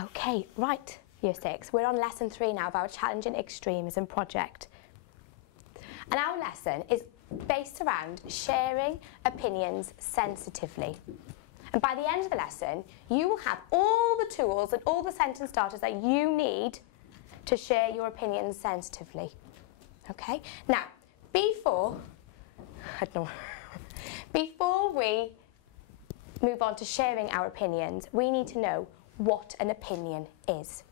Okay, right, Year 6. We're on lesson 3 now of our Challenging Extremism project. And our lesson is based around sharing opinions sensitively. And by the end of the lesson, you will have all the tools and all the sentence starters that you need to share your opinions sensitively. Okay? Now, before we move on to sharing our opinions, we need to know what an opinion is.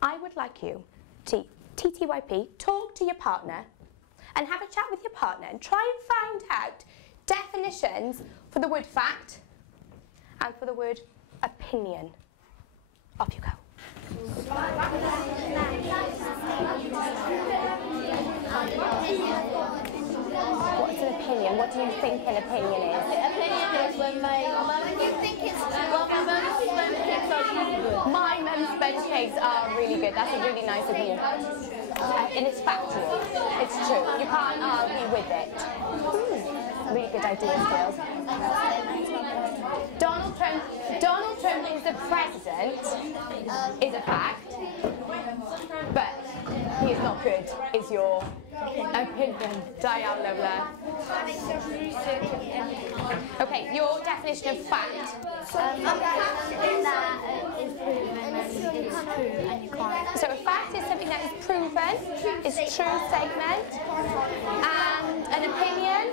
I would like you to TTYP, talk to your partner and have a chat with your partner and try and find out definitions for the word fact and for the word opinion. Off you go. What's an opinion? What do you think an opinion is? Opinion is when you think it's well, my mum's sponge cakes are really good. My mum's sponge cakes are really good. That's a really nice opinion. And it's factual. It's true. You can't argue with it. Really good idea, skills. Donald Trump is the president, is a fact, but he is not good, is your opinion. Diane Lovelace. Okay, your definition of fact. Something that is proven is true and you can't. So a fact is something that is proven, is a true statement, and an opinion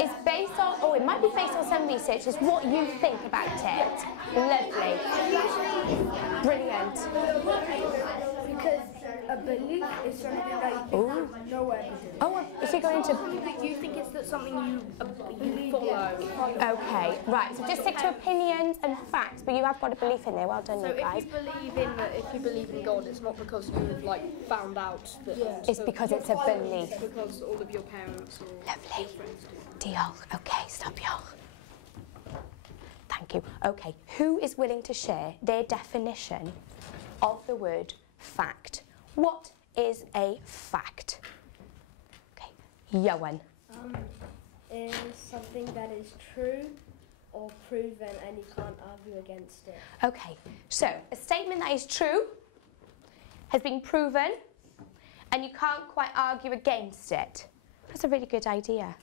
is based on, it might be based on some research, is what you think about it. Lovely. Brilliant. Because a belief is something that you have no evidence. Oh, if you're going to... You think it's something you follow. Okay, right, so just stick to opinions and facts, but you have got a belief in there. Well done, you guys. If you believe in God, it's not because you've found out that. It's because it's a belief. It's because all of your parents or Lovely. your friends do. Diolch. Okay, stop y'all. Thank you. Okay, who is willing to share their definition of the word fact? What is a fact? Okay, Johan. Is something that is true or proven and you can't argue against it. Okay, so a statement that is true has been proven and you can't quite argue against it. That's a really good idea.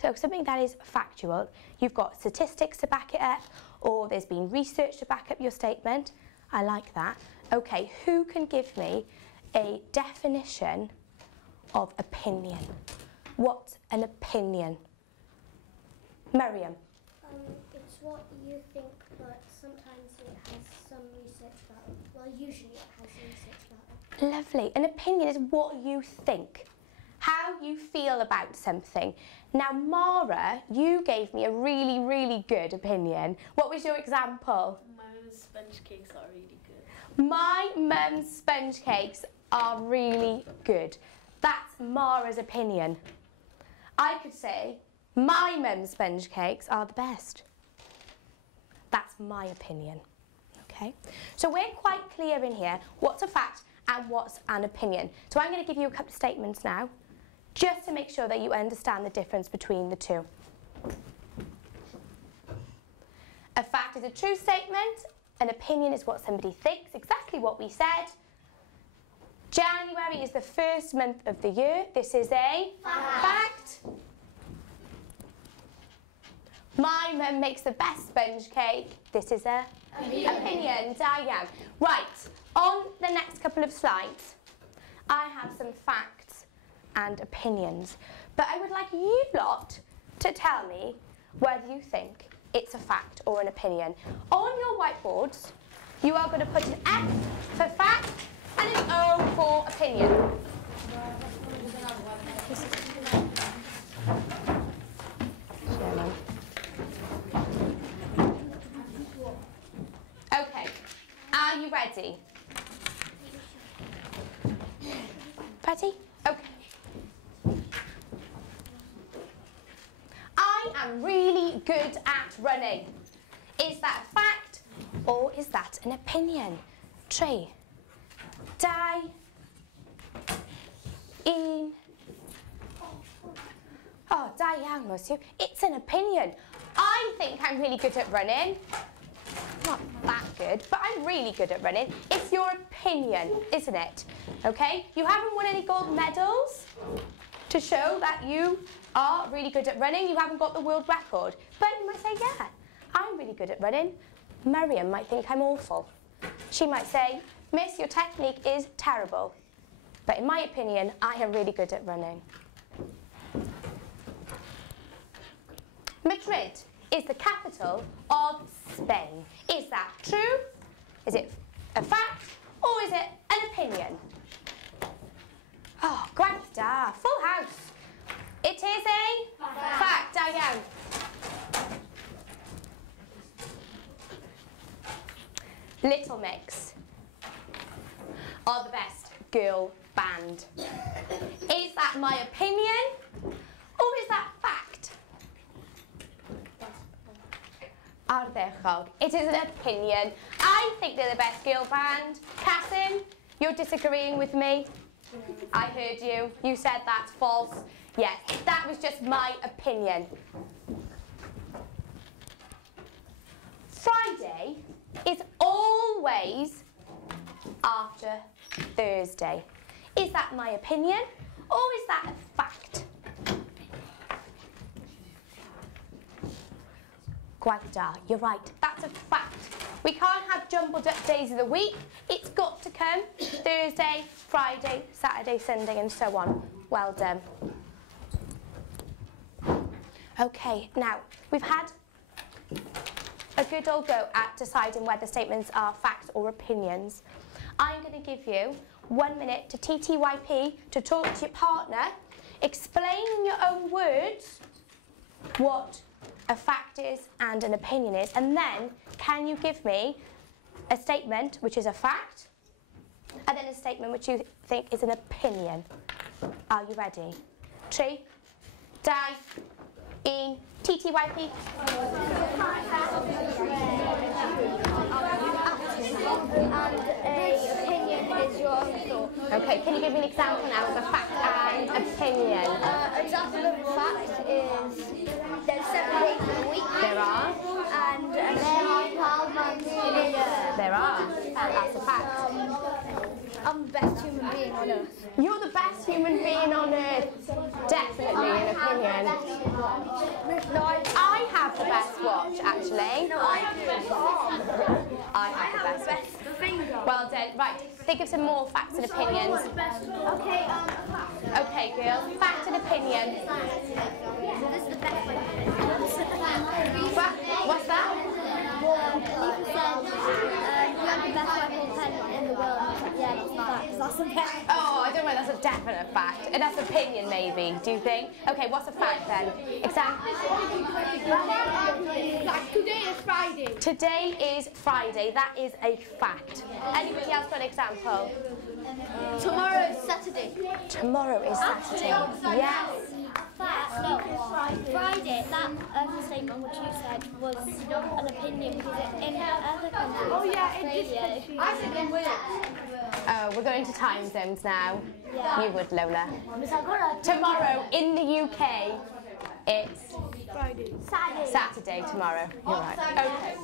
So something that is factual, you've got statistics to back it up, or there's been research to back up your statement. I like that. Okay, who can give me a definition of opinion? What's an opinion? Miriam. It's what you think, but sometimes it has some research about it. Well, usually it has research about it. Lovely. An opinion is what you think, how you feel about something. Now, Mara, you gave me a really, really good opinion. What was your example? My mum's sponge cakes are really good. My mum's sponge cakes are really good. That's Mara's opinion. I could say, my mum's sponge cakes are the best. That's my opinion. Okay? So we're quite clear in here what's a fact and what's an opinion. So I'm going to give you a couple of statements now, just to make sure that you understand the difference between the two. A fact is a true statement. An opinion is what somebody thinks, exactly what we said. January is the first month of the year. This is a fact. My mum makes the best sponge cake. This is a opinion. Diane. Right, on the next couple of slides, I have some facts and opinions. But I would like you lot to tell me whether you think it's a fact or an opinion. On your whiteboards, you are going to put an F for fact and an O for opinion. Okay, are you ready? Ready? Okay. I am really good at running. Is that a fact or is that an opinion? Trey. Die. In. Oh, Diane, monsieur. It's an opinion. I think I'm really good at running. not that good, but I'm really good at running. It's your opinion, isn't it? Okay? You haven't won any gold medals to show that you are really good at running. You haven't got the world record. But you might say, yeah, I'm really good at running. Miriam might think I'm awful. She might say, Miss, your technique is terrible. But in my opinion, I am really good at running. Madrid is the capital of Spain. Is that true? Is it a fact or is it an opinion? Oh, Gwenda, full house. It is a fact. Diane. Little Mix are the best girl band. Is that my opinion or is that fact? Ardderchog. It is an opinion. I think they're the best girl band. Cassim, you're disagreeing with me. I heard you. You said that's false. Yes, that was just my opinion. Friday is always after Thursday. Is that my opinion or is that a fact? Gwagda, you're right, that's a fact. We can't have jumbled up days of the week. It's got to come Thursday, Friday, Saturday, Sunday and so on. Well done. Okay, now we've had a good old go at deciding whether statements are facts or opinions. I'm going to give you 1 minute to TTYP to talk to your partner, explain in your own words what a fact is and an opinion is, and then can you give me a statement which is a fact and then a statement which you think is an opinion. Are you ready? 3, 2, 1, TTYP. And a opinion is your own thought. Okay, can you give me an example now of a fact and opinion? Example of a fact is there's 7 days in a week. There are. And there are 12 months in a year. There are. That's a fact. I'm the best human being on earth. You're the best human being on earth. Definitely an opinion. No, I have the best watch, actually. no, I do. I have the best. Well done. Right, think of some more facts and opinions. Okay, Okay, girls. Fact and opinion. this is the best one. What's that? Lisa said, you have the best rifle pen in the world. Yeah, that's facts. That's the best. Oh, I don't know. That's a definite fact. And that's opinion, maybe. Do you think? Okay, what's a fact then? Example. Today is Friday. Today is Friday. That is a fact. Anybody else got an example? Tomorrow is Saturday. Tomorrow is Saturday. Yes. No, Friday, that statement which you said was an opinion because in other countries, Australia, I think it will. Oh, we're going to time zones now. Yeah. You would, Lola. Tomorrow in the UK, it's Saturday tomorrow. You're right. Okay.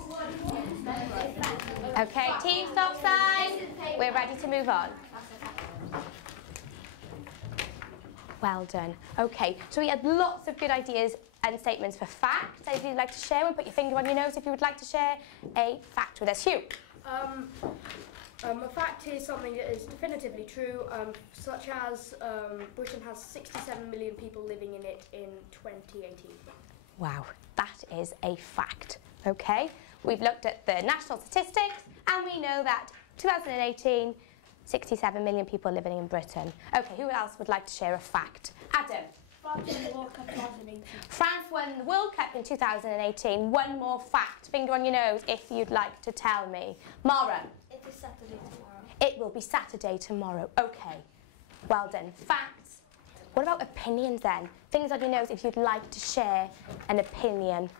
Okay, team stop sign. We're ready to move on. Well done. Okay, so we had lots of good ideas and statements for facts. If you'd like to share one, put your finger on your nose if you would like to share a fact with us. Hugh. A fact is something that is definitively true, such as Britain has 67 million people living in it in 2018. Wow, that is a fact. Okay, we've looked at the national statistics and we know that 2018, 67 million people living in Britain. Okay, who else would like to share a fact? Adam. France won the World Cup in 2018. One more fact. Finger on your nose if you'd like to tell me. Mara. It is Saturday tomorrow. It will be Saturday tomorrow. Okay. Well done. Facts. What about opinions then? Fingers on your nose if you'd like to share an opinion.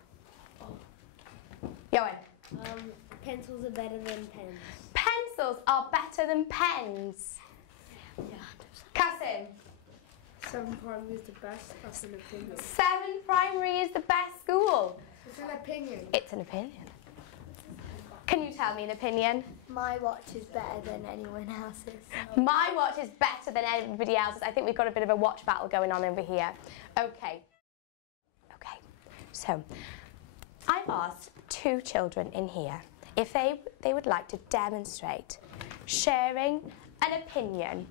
Johan. Pencils are better than pens. Pencils are better than pens. Cassim. 7 primary is the best, that's an opinion. 7 primary is the best school. It's an opinion. It's an opinion. Can you tell me an opinion? My watch is better than anyone else's. My watch is better than everybody else's. I think we've got a bit of a watch battle going on over here. Okay. Okay. So, I've asked 2 children in here if they would like to demonstrate sharing an opinion.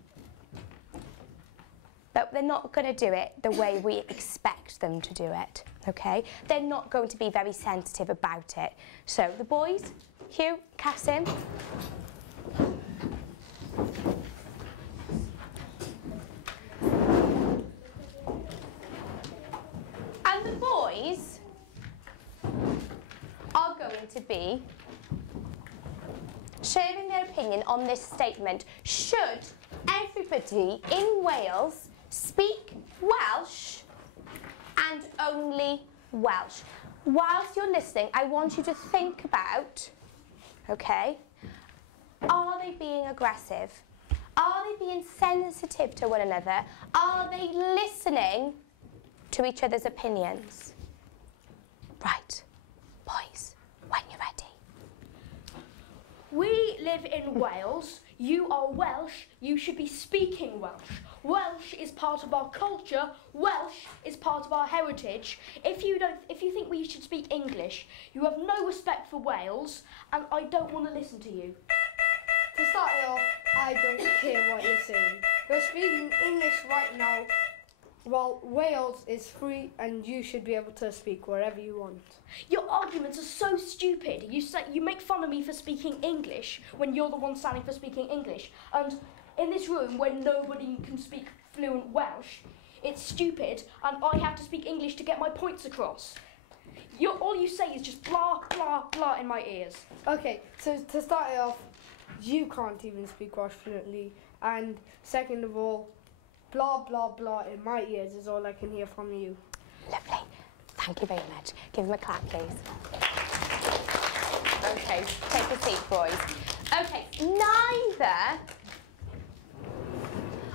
But they're not going to do it the way we expect them to do it, okay? They're not going to be very sensitive about it. So, the boys, Hugh, Cassim. And the boys are going to be sharing their opinion on this statement. Should everybody in Wales speak Welsh and only Welsh? Whilst you're listening, I want you to think about, okay, are they being aggressive? Are they being sensitive to one another? Are they listening to each other's opinions? Right, boys, when you're ready. We live in Wales. You are Welsh. You should be speaking Welsh. Welsh is part of our culture. Welsh is part of our heritage. If you think we should speak English, you have no respect for Wales, and I don't want to listen to you. To start it off, I don't care what you're saying. You're speaking English right now, while Wales is free and you should be able to speak wherever you want. Your arguments are so stupid. You make fun of me for speaking English when you're the one standing for speaking English. And in this room where nobody can speak fluent Welsh, it's stupid and I have to speak English to get my points across. All you say is just blah, blah, blah in my ears. Okay, so to start it off, you can't even speak Welsh fluently. And second of all, blah, blah, blah in my ears is all I can hear from you. Lovely. Thank you very much. Give him a clap, please. Okay, take a seat, boys. Okay, neither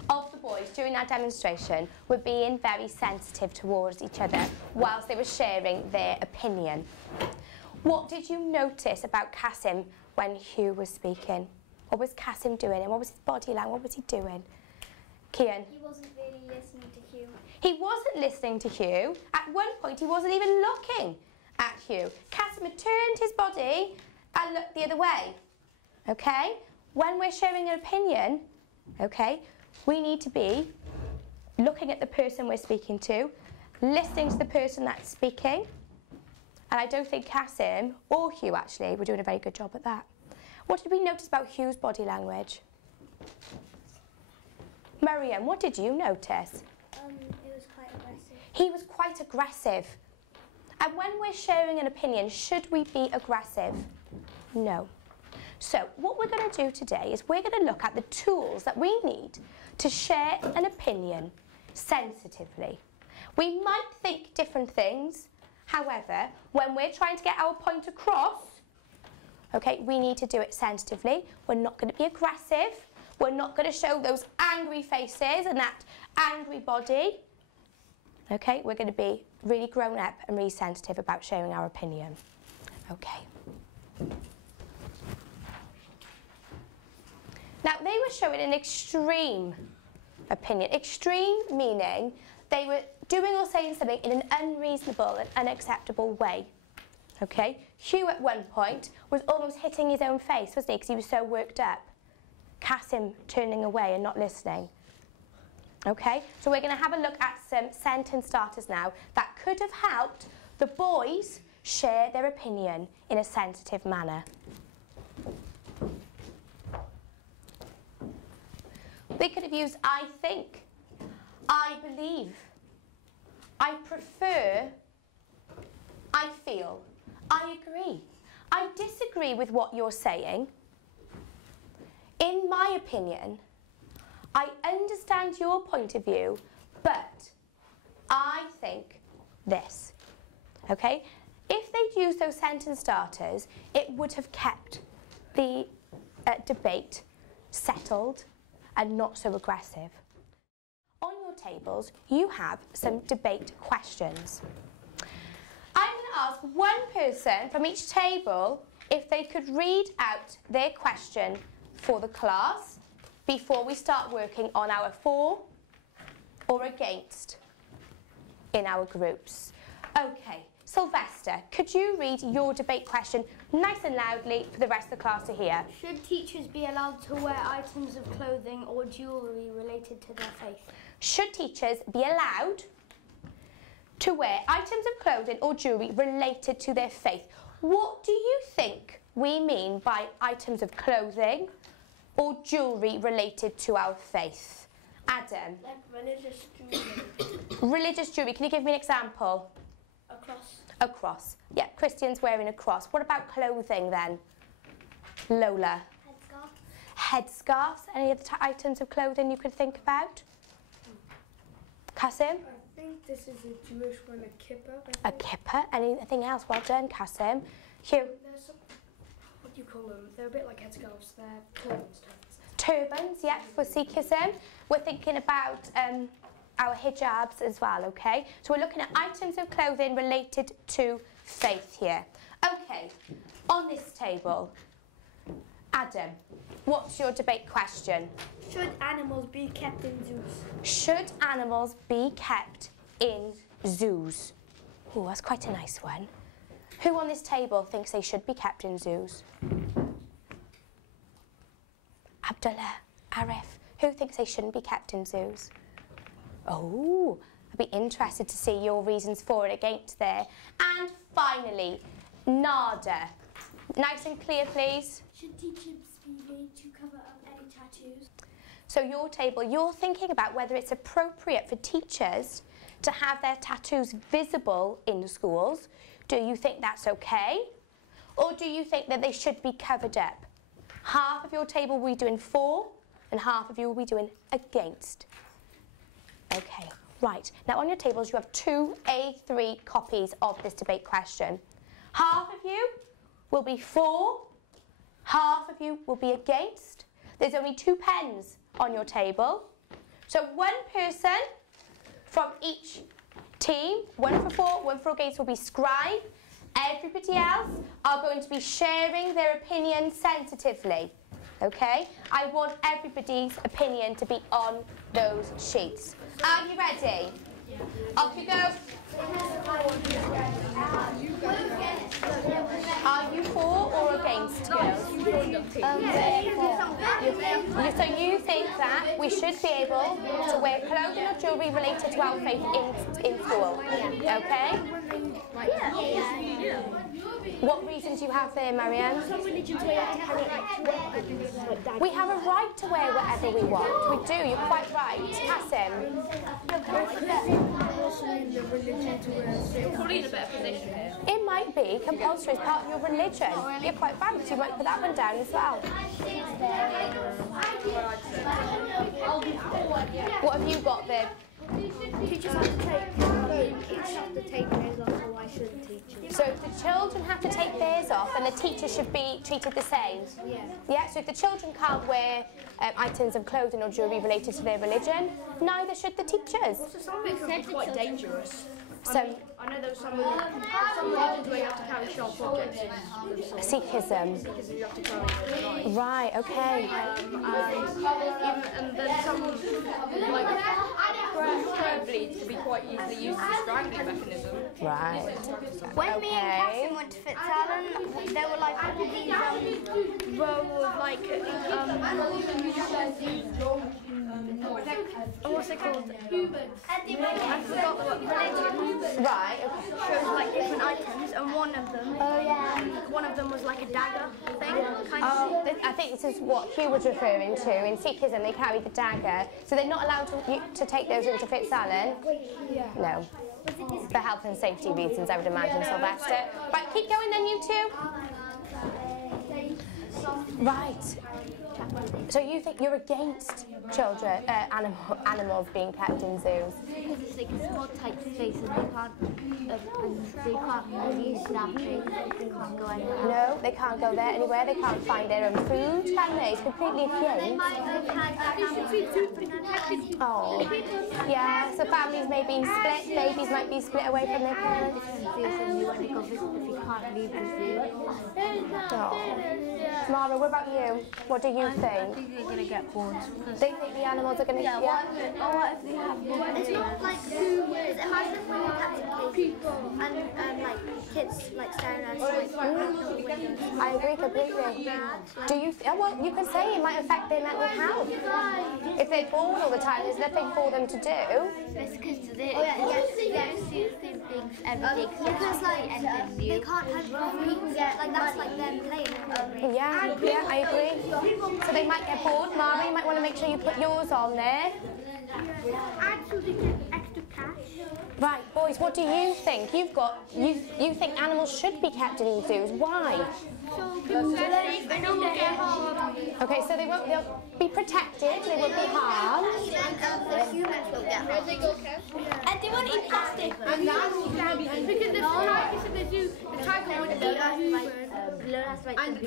of the boys during that demonstration were being very sensitive towards each other whilst they were sharing their opinion. What did you notice about Cassim when Hugh was speaking? What was Cassim doing and what was his body language? What was he doing? Kian? He wasn't really listening to Hugh. He wasn't listening to Hugh. At one point, he wasn't even looking at Hugh. Cassim had turned his body and looked the other way. Okay? When we're sharing an opinion, okay, we need to be looking at the person we're speaking to, listening to the person that's speaking. And I don't think Cassim or Hugh, actually, were doing a very good job at that. What did we notice about Hugh's body language? Mariam, what did you notice? It was quite aggressive. He was quite aggressive. And when we're sharing an opinion, should we be aggressive? No. So what we're going to do today is we're going to look at the tools that we need to share an opinion sensitively. We might think different things. However, when we're trying to get our point across, okay, we need to do it sensitively. We're not going to be aggressive. We're not going to show those angry faces and that angry body. Okay, we're going to be really grown up and really sensitive about sharing our opinion. Okay. Now, they were showing an extreme opinion. Extreme meaning they were doing or saying something in an unreasonable and unacceptable way. Okay? Hugh at one point was almost hitting his own face, wasn't he, because he was so worked up. Cassim turning away and not listening. Okay? So we're going to have a look at some sentence starters now that could have helped the boys share their opinion in a sensitive manner. They could have used I think, I believe, I prefer, I feel, I agree, I disagree with what you're saying. In my opinion, I understand your point of view, but I think this. Okay? If they'd used those sentence starters, it would have kept the debate settled and not so aggressive. On your tables, you have some debate questions. I'm going to ask one person from each table if they could read out their question for the class before we start working on our for or against in our groups. Okay, Sylvester, could you read your debate question nice and loudly for the rest of the class to hear? Should teachers be allowed to wear items of clothing or jewellery related to their faith? Should teachers be allowed to wear items of clothing or jewellery related to their faith? What do you think we mean by items of clothing or jewellery related to our faith? Adam? Like religious jewellery. Religious jewellery, can you give me an example? A cross. A cross. Yeah, Christian's wearing a cross. What about clothing then? Lola? Headscarves. Any other items of clothing you could think about? Kasim? I think this is a Jewish one, a kippah. A kippah. Anything else? Well done, Kasim. Hugh? There's some, what do you call them? They're a bit like headscarves. They're turbans. Turbans, yeah, for Sikhism. We're thinking about our hijabs as well, okay? So we're looking at items of clothing related to faith here. Okay, on this table, Adam, what's your debate question? Should animals be kept in zoos? Should animals be kept in zoos? Oh, that's quite a nice one. Who on this table thinks they should be kept in zoos? Abdullah, Arif, who thinks they shouldn't be kept in zoos? Oh, I'd be interested to see your reasons for and against there. And finally, Nada. Nice and clear, please. Should teachers be made to cover up any tattoos? So your table, you're thinking about whether it's appropriate for teachers to have their tattoos visible in schools. Do you think that's okay? Or do you think that they should be covered up? Half of your table will be doing for, and half of you will be doing against. Okay, right. Now on your tables you have 2 A3 copies of this debate question. Half of you will be for, half of you will be against. There's only 2 pens on your table. So one person from each team, one for for, one for against, will be scribe. Everybody else are going to be sharing their opinion sensitively. Okay? I want everybody's opinion to be on those sheets. Are you ready? Off you go. Are you for or against, girls? So you think that we should be able to wear clothing or jewellery related to our faith in school? Okay? What reasons do you have there, Marianne? Some religions where you have to carry it We have a right to wear whatever we want. We do, you're quite right. Kasim? Probably in a better position here. It might be compulsory as part of your religion. You're quite right, so you might put that one down as well. What have you got there? Teachers have to take theirs off, so why shouldn't teachers? So if the children have to take theirs off, then the teachers should be treated the same? Yeah. Yeah, so if the children can't wear items of clothing or jewellery related to their religion, neither should the teachers. Also, some of it can be quite dangerous. So, I know there was some religions where you have to carry sharp objects in Sikhism. because you have to carry it. Right, okay. And then some like prayer bleeds can be quite easily used as a strangling mechanism. Right. When me and Cassim went to Fitzallen, there were like these row of like what's it called? I forgot what religion. Right, okay. Shows like different items, and one of them was like a dagger thing. Kind of. I think this is what Hugh was referring to. In Sikhism, they carry the dagger, so they're not allowed to take those into Fitzallen? No. For health and safety reasons, I would imagine, Sylvester. Right, keep going then, you two. Right. So you think you're against children, animals being kept in zoos? Because it's like a small tight space and they can't use that tree, they can't go anywhere. No, they can't go there anywhere, they can't find their own food, can they? It's completely against. Oh, yeah, so families may be split, babies might be split away from their parents. And you want to go visit if you can't leave the zoo. Oh. Mara, what about you? What do you I think? think they're going to get bored. They think the animals are going to get... What if they have more? It's not like who, because imagine if we were kept in cages and like kids like staring at us like out the windows. I agree completely. Do you... well, you could say it might affect their mental health. If they're bored all the time, there's nothing for them to do. It's because they see the same things every day. Because like they can't have people get like that's like them playing. Yeah, I agree. So they might get bored. Mara, you might want to make sure you put yours on there. Actually, get extra cash. Right, boys, what do you think? You think animals should be kept in zoos. Why? So people they don't get harmed. Okay, so they'll be protected, they won't be harmed. The humans will get harmed. And they won't eat plastic. And that's because the tigers in the zoo, the tiger would eat a human.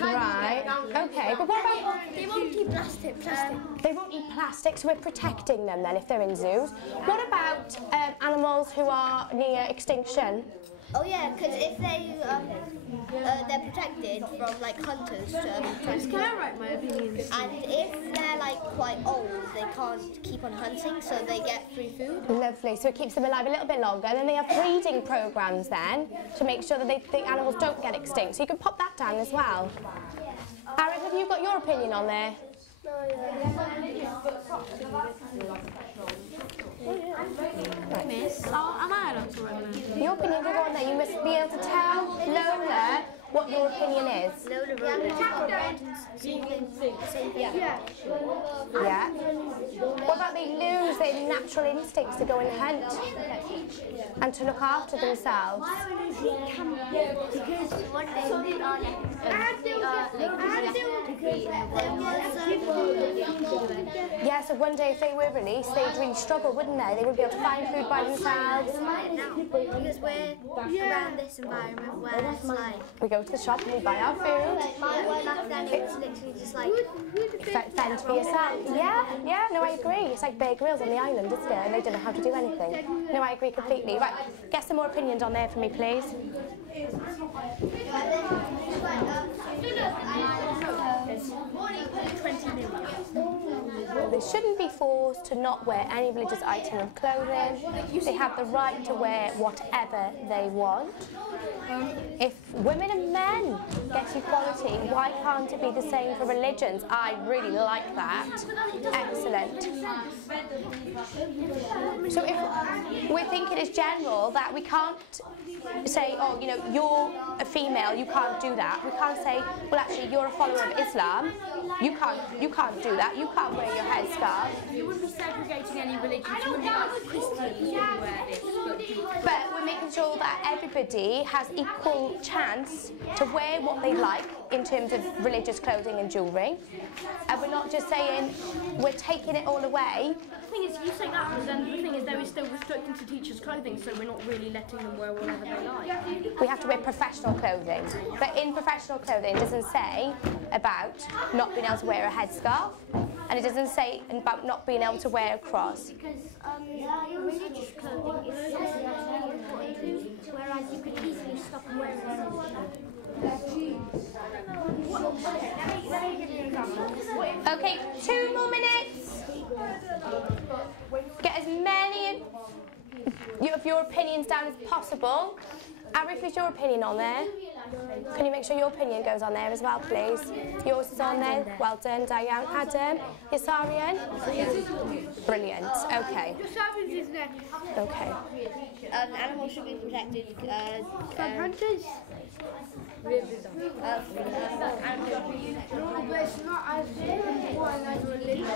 Right, okay, but what about... They won't eat plastic. They won't eat plastic, so we're protecting them then if they're in zoos. What about animals who are near extinction? Oh yeah, because if they're protected from like hunters trying to kill. Write my opinions. And if they're like quite old, they can't keep on hunting, so they get free food. Lovely, so it keeps them alive a little bit longer, and then they have breeding programs then to make sure that the animals don't get extinct. So you can pop that down as well. Aaron, have you got your opinion on there? Miss, am I allowed to run them? Your opinion, go on there. You must be able to tell Lola what your opinion is. Yeah. What about they lose their natural instincts to go and hunt and to look after themselves? Because one day Yeah, so one day if they were released, they'd really struggle, wouldn't they? They wouldn't be able to find food by themselves. Because we're around this environment where it's like We go to the shop and we buy our food. back then it was literally just like Fend for yourself. Yeah, no, I agree. It's like Bear Grylls on the island, isn't it? And they don't know how to do anything. No, I agree completely. Right, get some more opinions on there for me, please. They shouldn't be forced to not wear any religious item of clothing. They have the right to wear whatever they want. If women and men get equality, why can't it be the same for religions? I really like that. Excellent. So if we're thinking as general that we can't say, oh, you know, you're a female, you can't do that. We can't say, well, actually, you're a follower of Islam, you can't do that. You can't wear your headscarf. You wouldn't be segregating any religions. You wouldn't be like Christians who wear this. But we're making sure that everybody has equal chance to wear what they like in terms of religious clothing and jewellery. And we're not just saying we're taking it all away. The thing is, you say that, but then the thing is, there is still restricting to teachers' clothing, so we're not really letting them wear whatever they like. We have to wear professional clothing. But in professional clothing, it doesn't say about not being able to wear a headscarf, and it doesn't say about not being able to wear a cross. Because religious clothing is something that's very important to you, whereas you could easily stop wearing it. Okay, 2 more minutes. Get as many of your opinions down as possible. Arif, is your opinion on there? Can you make sure your opinion goes on there as well, please? Yours is on there. Well done, Diane. Adam, Yasarian? Brilliant. Okay. Okay. animals should be protected From hunters? animals. No, but it's not as important as religion.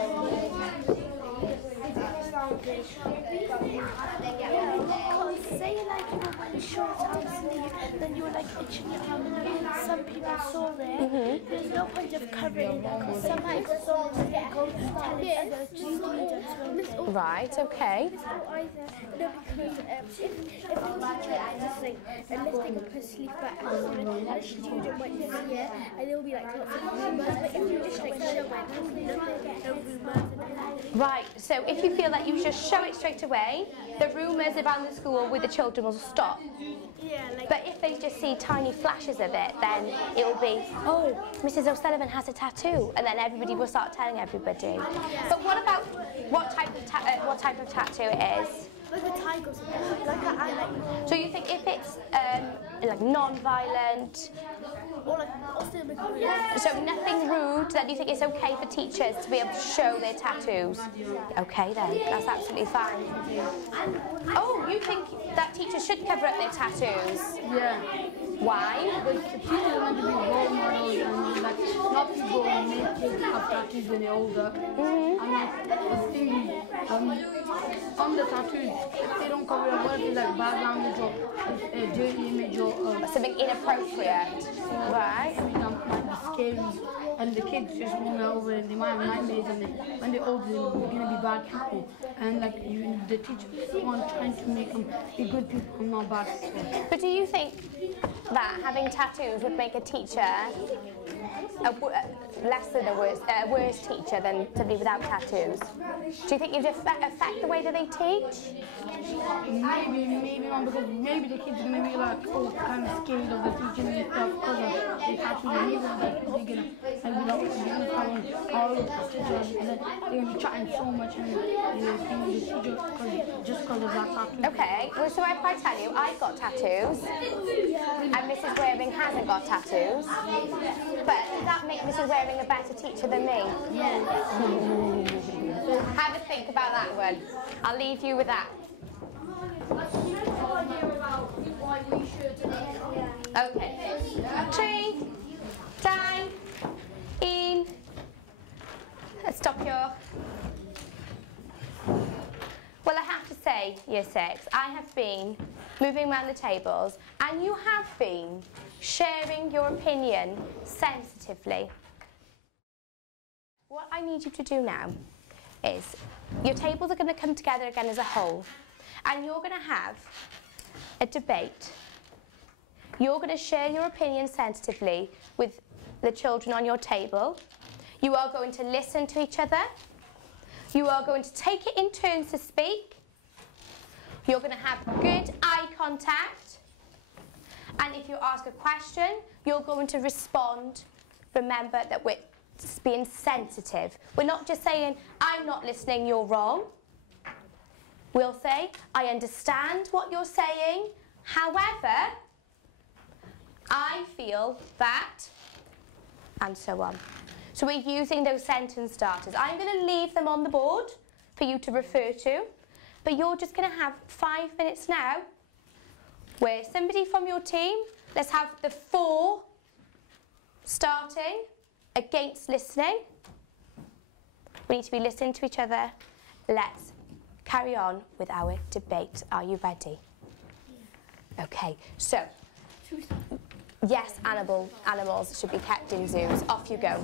Say like you were wearing a short arm sleeve, then you were like itching your arm, and some people saw it. There's no point of covering because sometimes the songs get Right, okay. Because if the teacher is saying, unless they can sleep back, the student might see it and there'll be like lots of rumours. But if you just like show it, there'll be no rumours. Right, so if you feel that you just show it straight away, the rumours around the school with the children will stop. Yeah, like. But if they just see tiny flashes of it, then it will be, oh, Mrs. O'Sullivan has a tattoo, and then everybody will start telling everybody. But what about what type of tattoo it is? Like a tiger or something. Like an eye. So you think if it's like non-violent, Or like also so nothing rude, then you think it's okay for teachers to be able to show their tattoos? Okay then, that's absolutely fine. Oh, you think that teachers should cover up their tattoos? Yeah. Why? Because the teachers are meant to be role models and like not people who make kids have tattoos when they're older. And like the thing on the tattoos, if they don't cover up, what if it's like bad language or a dirty image or Something inappropriate, right? might be scary, and the kids just roll over and they might have nightmares, and when they're older they're going to be bad people, and like the teachers want trying to make them be good people and not bad people. But do you think that having tattoos would make a teacher less than a worse teacher than somebody without tattoos? Do you think it would affect the way that they teach? Maybe not, because maybe the kids are going to be like, oh, kind of scared of the teaching and stuff because of the tattoos, and maybe they're going to all of the teachers, and then they're going to be chatting so much and the teacher just because of that tattoo. Okay, well, so if I tell you I've got tattoos and Mrs. Waring hasn't got tattoos, but does that make Mrs. Waring a better teacher than me? Yeah. Have a think about that one. I'll leave you with that. Okay. 3, 2, 1. Stop your... Well, I have to say, Year 6, I have been moving around the tables and you have been sharing your opinion sensitively. What I need you to do now is your tables are going to come together again as a whole, and you're going to have a debate. You're going to share your opinion sensitively with the children on your table. You are going to listen to each other. You are going to take it in turns to speak. You're going to have good eye contact. And if you ask a question, you're going to respond. Remember that we're being sensitive. We're not just saying, I'm not listening, you're wrong. We'll say, I understand what you're saying. However, I feel that, and so on. So we're using those sentence starters. I'm going to leave them on the board for you to refer to, but you're just going to have 5 minutes now where somebody from your team, let's have the 4 starting against listening. We need to be listening to each other. Let's carry on with our debate. Are you ready? Yeah. Okay, so yes, animals should be kept in zoos. Off you go.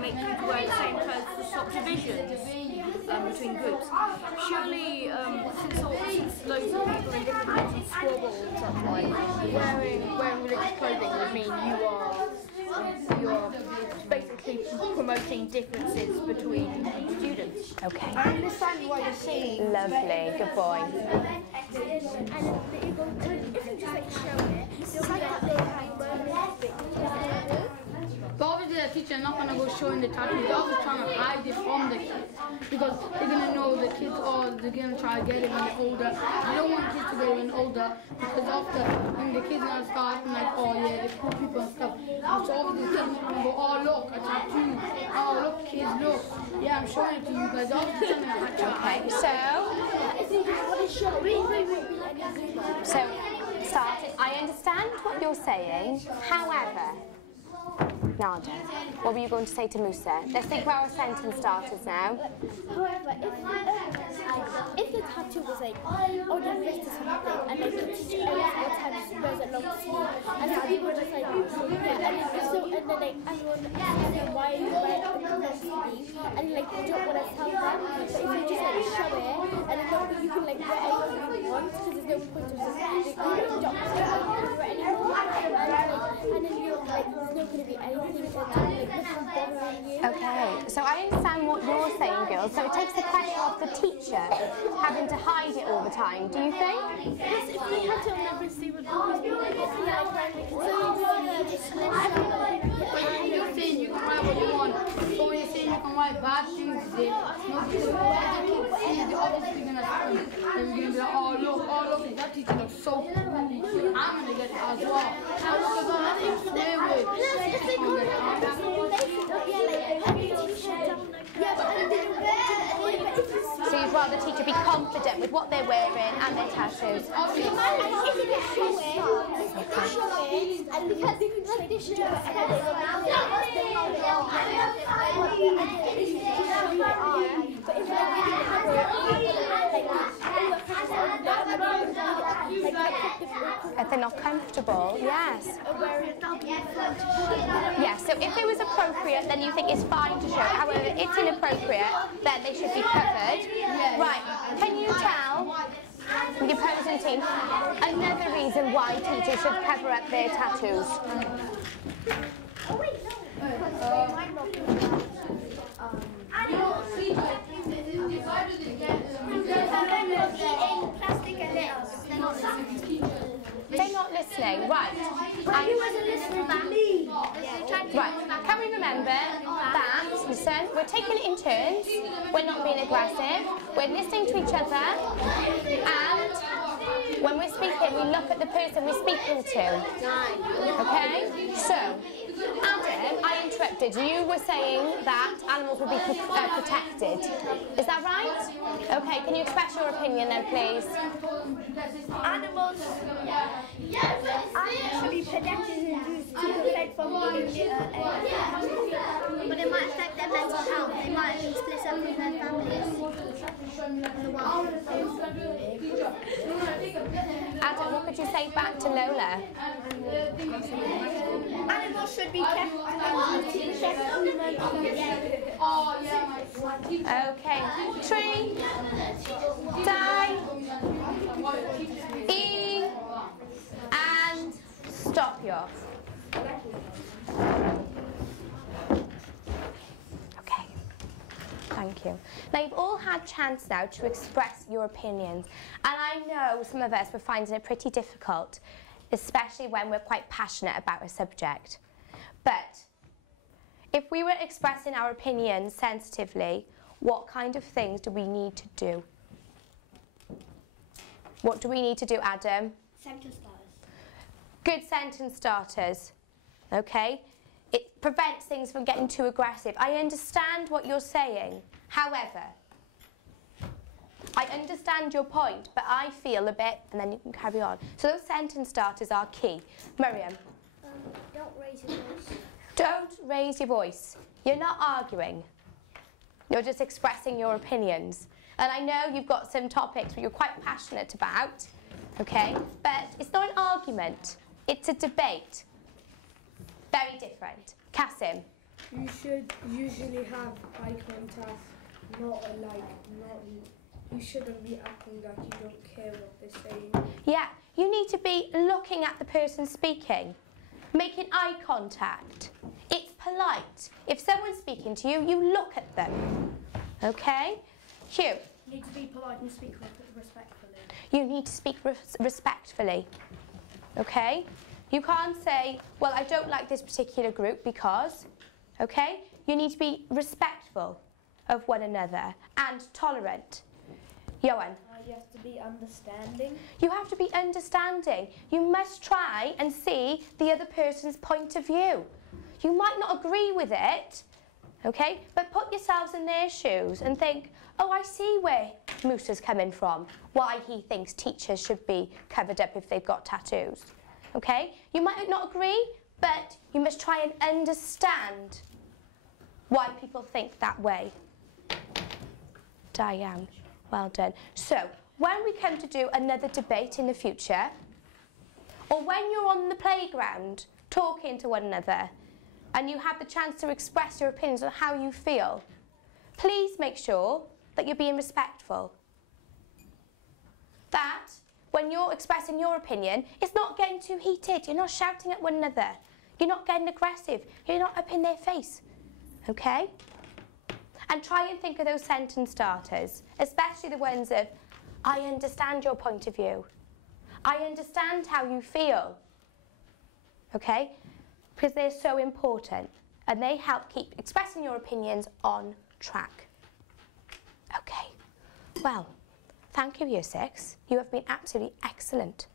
Make people wear the same clothes to stop divisions between groups. Surely, since loads of people in different groups squabble and stuff, like wearing religious clothing would mean you're basically promoting differences between students. Okay. I understand what you're saying. Lovely, good boy. But obviously the teacher is not going to go showing the tattoos. They're always trying to hide it from the kids because they're going to know the kids, or they're going to try to get it when they're older. You don't want kids to get it when older because after when the kids now start acting like, oh yeah, they're cool people and stuff. So obviously the kids going to go, oh look, a tattoo. Oh look kids, look. Yeah, I'm showing it to you guys. They're obviously trying to hide it. Okay, so you're saying. However, Nada, what were you going to say to Musa? Let's think about our sentence starters now. However, if the tattoo was like on your wrist or something, and like the teacher every single time just wears a long sleeve, and so people were just like, yeah, and then like everyone asking why are you wearing a long sleeve, and like you don't want to tell them, but if you just like show it, and then you can like wear anything you want, because there's no point of just like you don't wear anymore, and then you're like there's not going to be anything bothering you. Okay, so I understand what you're saying, girls. So it takes the pressure off the teacher having to hide it all the time, do you think? Yes, if we had to never see what always be like, You're saying you can write what you want, but when you're saying you can write bad things, then most people they're obviously going to scream. They're going to be like, oh look, that teacher looks so cool. I'm going to get it as well. And look at that, they swear with. So you'd rather the teacher be confident with what they're wearing and their tattoos? If they're not comfortable, yes. Yes, so if it was appropriate, then you think it's fine to show. However, if it's inappropriate, then they should be covered. Right, can you tell the opposing team another reason why teachers should cover up their tattoos? They're not listening, right. Who wasn't listening back? Right, can we remember that, listen, we're taking it in turns, we're not being aggressive, we're listening to each other, and when we're speaking, we look at the person we're speaking to. Okay? So, Adam, I interrupted. You were saying that animals would be protected. Is that right? Okay, can you express your opinion then, please? Animals should be protected and used to protect from being But it might affect their mental health. They might be split up from their families. Adam, what could you say back to Lola? Animals should be kept and to protect humans. Okay. Tree, die, E, and stop you off. Okay. Thank you. Now you've all had chance now to express your opinions, and I know some of us were finding it pretty difficult, especially when we're quite passionate about a subject. But if we were expressing our opinions sensitively, what kind of things do we need to do? What do we need to do, Adam? Sentence starters. Good sentence starters, okay? It prevents things from getting too aggressive. I understand what you're saying. However, I understand your point, but I feel a bit, and then you can carry on. So those sentence starters are key. Miriam? Don't raise your voice. Don't raise your voice. You're not arguing. You're just expressing your opinions. And I know you've got some topics that you're quite passionate about, okay? But it's not an argument. It's a debate. Very different. Kasim? You should usually have eye contact, you shouldn't be acting like you don't care what they're saying. Yeah, you need to be looking at the person speaking, making eye contact. It's polite. If someone's speaking to you, you look at them, okay? Hugh? You need to be polite and speak respectfully. You need to speak respectfully, okay? You can't say, well, I don't like this particular group because, okay? You need to be respectful of one another and tolerant. Johan? You have to be understanding. You have to be understanding. You must try and see the other person's point of view. You might not agree with it, okay? But put yourselves in their shoes and think, oh, I see where Musa's coming from, why he thinks teachers should be covered up if they've got tattoos. okay? You might not agree, but you must try and understand why people think that way. Diane, well done. So, when we come to do another debate in the future, or when you're on the playground talking to one another, and you have the chance to express your opinions on how you feel, please make sure that you're being respectful. That, when you're expressing your opinion, it's not getting too heated. You're not shouting at one another. You're not getting aggressive. You're not up in their face. Okay? And try and think of those sentence starters, especially the ones of, I understand your point of view. I understand how you feel. Okay? Because they're so important and they help keep expressing your opinions on track. Okay. Well, thank you, Year 6. You have been absolutely excellent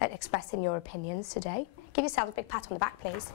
at expressing your opinions today. Give yourselves a big pat on the back, please.